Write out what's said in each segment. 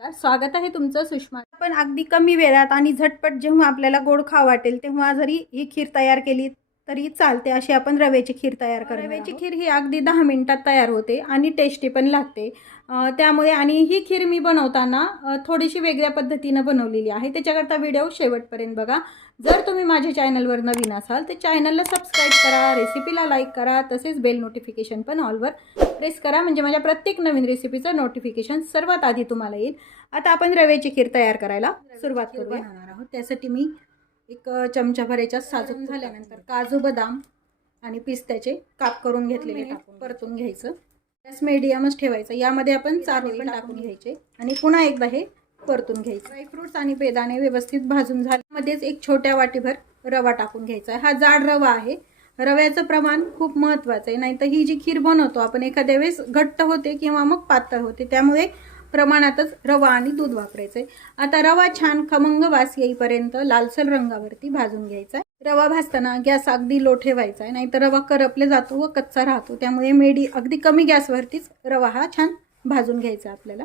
स्वागत आहे तुमचं सुषमा। पण अगदी कमी वेळात आणि झटपट जेव्हा आपल्याला गोड खावं वाटेल तेव्हा जरी ही खीर तयार केली तरी चालते अशी आपण रव्याची खीर तयार करणार आहोत। रव्याची खीर ही अगदी 10 मिनिटात तयार होते आणि टेस्टी पण लागते। त्यामुळे आणि ही खीर मी बनवताना थोडीशी वेगळ्या पद्धतीने बनवलेली आहे। त्याच्याकरता व्हिडिओ शेवटपर्यंत बघा। जर तुम्ही माझ्या चॅनलवर नवीन असाल तर चॅनलला सबस्क्राइब करा, रेसिपीला लाईक करा, तसेच बेल नोटिफिकेशन पण ऑलवर प्रेस करा म्हणजे माझ्या प्रत्येक नवीन रेसिपीचं नोटिफिकेशन सर्वात आधी तुम्हाला येईल। आता आपण रव्याची खीर तयार करायला सुरुवात करूया। त्यासाठी मी एक चमचा भरायचा साजूक झाल्यानंतर काजू, बदाम आणि पिस्त्याचे काप करून घेतलेले टाकून परतून घ्यायचं। गॅस मीडियमच ठेवायचा। यामध्ये आपण चारोळी पण टाकून घ्यायचे आणि पुन्हा एकदा हे परतून घ्यायचं। ड्रायफ्रुट्स आणि बेदाणे व्यवस्थित भाजून झाल्यामध्येच एक छोट्या वाटीभर रवा टाकून घ्यायचा। हा जाड रवा आहे। रव्याचं प्रमाण खूप महत्त्वाचं आहे, नाहीतर ही जी खीर बनवतो आपण एखाद्या वेळेस घट्ट होते किंवा मग पातळ होते, त्यामुळे प्रमाणातच रवा आणि दूध वापरायचे। आता रवा छान खमंग वास येईपर्यंत लालसर रंगावरती भाजून घ्यायचा। रवा भाजताना गॅस अगदी लो ठेवायचा आहे, नाहीतर रवा करपले जातो व कच्चा राहतो। त्यामुळे अगदी कमी गॅसवरतीच रवा हा छान भाजून घ्यायचा। आपल्याला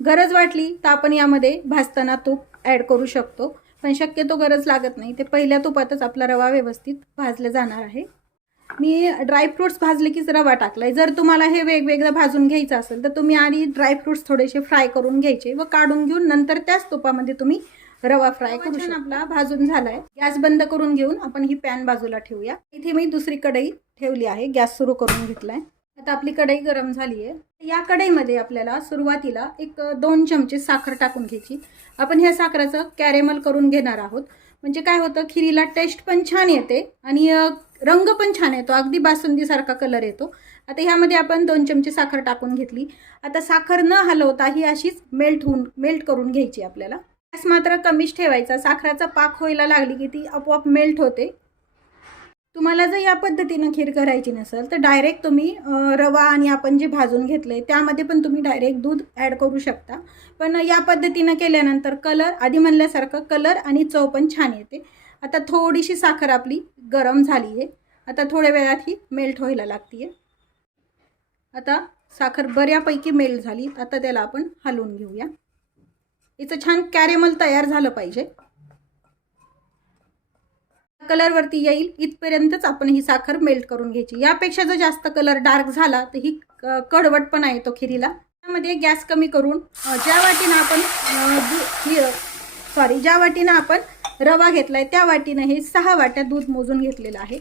गरज वाटली तर आपण यामध्ये भाजताना तूप ॲड करू शकतो, पण शक्यतो गरज लागत नाही। ते पहिल्या तुपातच आपला रवा व्यवस्थित भाजला जाणार आहे। मी ड्रायफ्रुट्स भाजले कीच रवा टाकलाय। जर तुम्हाला हे वेगवेगळं भाजून घ्यायचं असेल तर तुम्ही आधी ड्रायफ्रुट्स थोडेसे फ्राय करून घ्यायचे व काढून घेऊन नंतर त्याच तुपामध्ये तुम्ही रवा फ्राय करू शकता। आपला भाजून झालाय। गॅस बंद करून घेऊन आपण ही पॅन बाजूला ठेवूया। इथे मी दुसरी कढई ठेवली आहे। गॅस सुरू करून घेतलाय। आता आपली कढई गरम झाली आहे। या कढईमध्ये आपल्याला सुरुवातीला एक 2 चमचे साखर टाकून घ्यायची। आपण ह्या साखरेचं कॅरेमल करून घेणार आहोत, म्हणजे काय होतं खिरीला टेस्ट पण छान येते आणि रंग पण छान येतो, अगदी बासुंदी सारखा कलर येतो। आता ह्यामध्ये आपण 2 चमचे साखर टाकून घेतली। आता साखर न हलवता ही अशीच मेल्ट करून घ्यायची आपल्याला। गॅस मात्र कमीच ठेवायचा। साखरेचा पाक व्हायला लागली की ती आपोआप मेल्ट होते। तुम्हाला जर या पद्धतीने खीर करायची नसेल तर डायरेक्ट तुम्ही रवा आणि आपण जे भाजून घेतलंय त्यामध्ये पण तुम्ही डायरेक्ट दूध ॲड करू शकता, पण या पद्धतीने केल्यानंतर कलर आधी म्हणल्यासारखं कलर आणि चव पण छान येते। आता थोडीशी साखर आपली गरम झाली आहे। आता थोड्या वेळात ही मेल्ट व्हायला लागते। आता साखर बऱ्यापैकी मेल्ट झाली। आता त्याला आपण हलवून घेऊया। याचं छान कॅरेमल तयार झालं पाहिजे। कलर वरती येईल इथपर्यंतच आपण ही साखर मेल्ट करून घ्यायची। यापेक्षा जर जास्त कलर डार्क झाला तर ही कडवटपणा येतो खिरीला। त्यामध्ये गॅस कमी करून ज्या वाटीने आपण रवा घेतलाय त्या वाटीने हे 6 वाट्या दूध मोजून घेतलेलं आहे।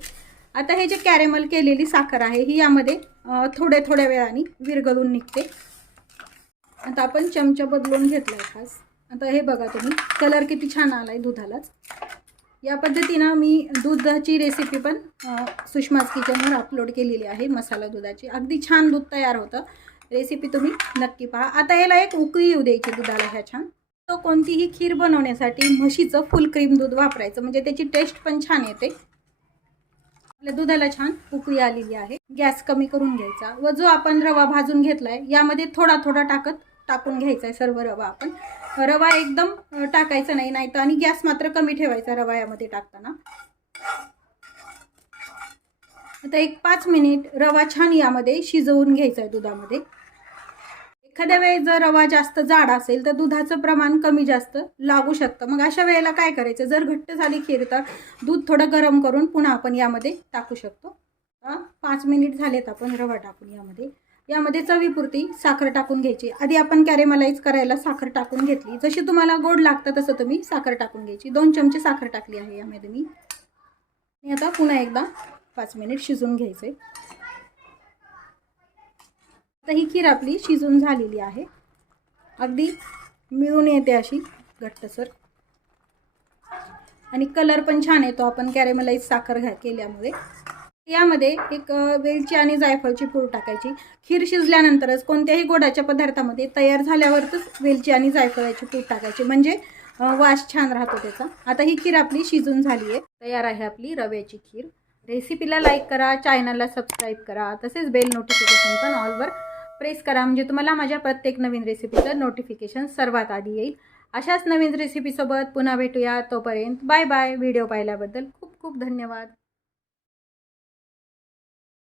आता हे जे कॅरेमल केलेली साखर आहे ही यामध्ये थोड्या वेळाने विरघळून निघते। आता आपण चमचा बदलून घेतलाय खास। आता हे बघा तुम्ही कलर किती छान आलाय दुधालाच। या पद्धतीने मी दुधाची रेसिपी पण सुषमाज किचनवर अपलोड केलेली आहे। मसाला दुधाची अगदी छान दूध तयार होतं। रेसिपी तुम्ही नक्की पहा। आता याला एक उकळी येऊ द्यायची दुधाला ह्या छान। तो कोणतीही खीर बनवण्यासाठी म्हशीचं फुल क्रीम दूध वापरायचं, म्हणजे त्याची टेस्ट पण छान येते। आपल्या दुधाला छान उकळी आलेली आहे। गॅस कमी करून घ्यायचा व जो आपण रवा भाजून घेतलाय यामध्ये थोडा टाकून घ्यायचा आहे सर्व रवा। आपण रवा एकदम टाकायचा नाही, नाहीतर आणि गॅस मात्र कमी ठेवायचा रवा यामध्ये टाकताना। आता एक 5 मिनिट रवा छान यामध्ये शिजवून घ्यायचा आहे दुधामध्ये। एखाद्या वेळेस जर रवा जास्त जाड असेल तर दुधाचं प्रमाण कमी जास्त लागू शकतं। मग अशा वेळेला काय करायचं, जर घट्ट झाली खीर तर दूध थोडं गरम करून पुन्हा आपण यामध्ये टाकू शकतो। 5 मिनिट झालेत। आपण रवा टाकून यामध्ये चवीपुरती साखर टाकून घ्यायची। आधी आपण कॅरेमलाइज करायला साखर टाकून घेतली, जशी तुम्हाला गोड लागतं तसं तुम्ही साखर टाकून घ्यायची। 2 चमचे साखर टाकली आहे यामध्ये मी। आता पुन्हा एकदा 5 मिनिट शिजून घ्यायचे। आता ही खीर आपली शिजून झालेली आहे। अगदी मिळून येते अशी घट्टसर आणि कलर पण छान येतो आपण कॅरेमलाइज साखर केल्यामुळे। यामध्ये एक वेलची आणि जायफळची पूड टाकायची। खीर शिजल्यानंतरच कोणत्याही गोडाच्या पदार्थामध्ये तयार झाल्यावरच वेलची आणि जायफळाची पूड टाकायची, म्हणजे वास छान राहतो त्याचा। आता ही खीर आपली शिजून झाली आहे। तयार आहे आपली रव्याची खीर। रेसिपीला लाईक करा, चॅनलला सबस्क्राइब करा, तसेच बेल नोटिफिकेशन पण ऑलवर प्रेस करा म्हणजे तुम्हाला माझ्या प्रत्येक नवीन रेसिपीचं नोटिफिकेशन सर्वात आधी येईल। अशाच नवीन रेसिपीसोबत पुन्हा भेटूया। तोपर्यंत बाय बाय। व्हिडिओ पाहिल्याबद्दल खूप खूप धन्यवाद।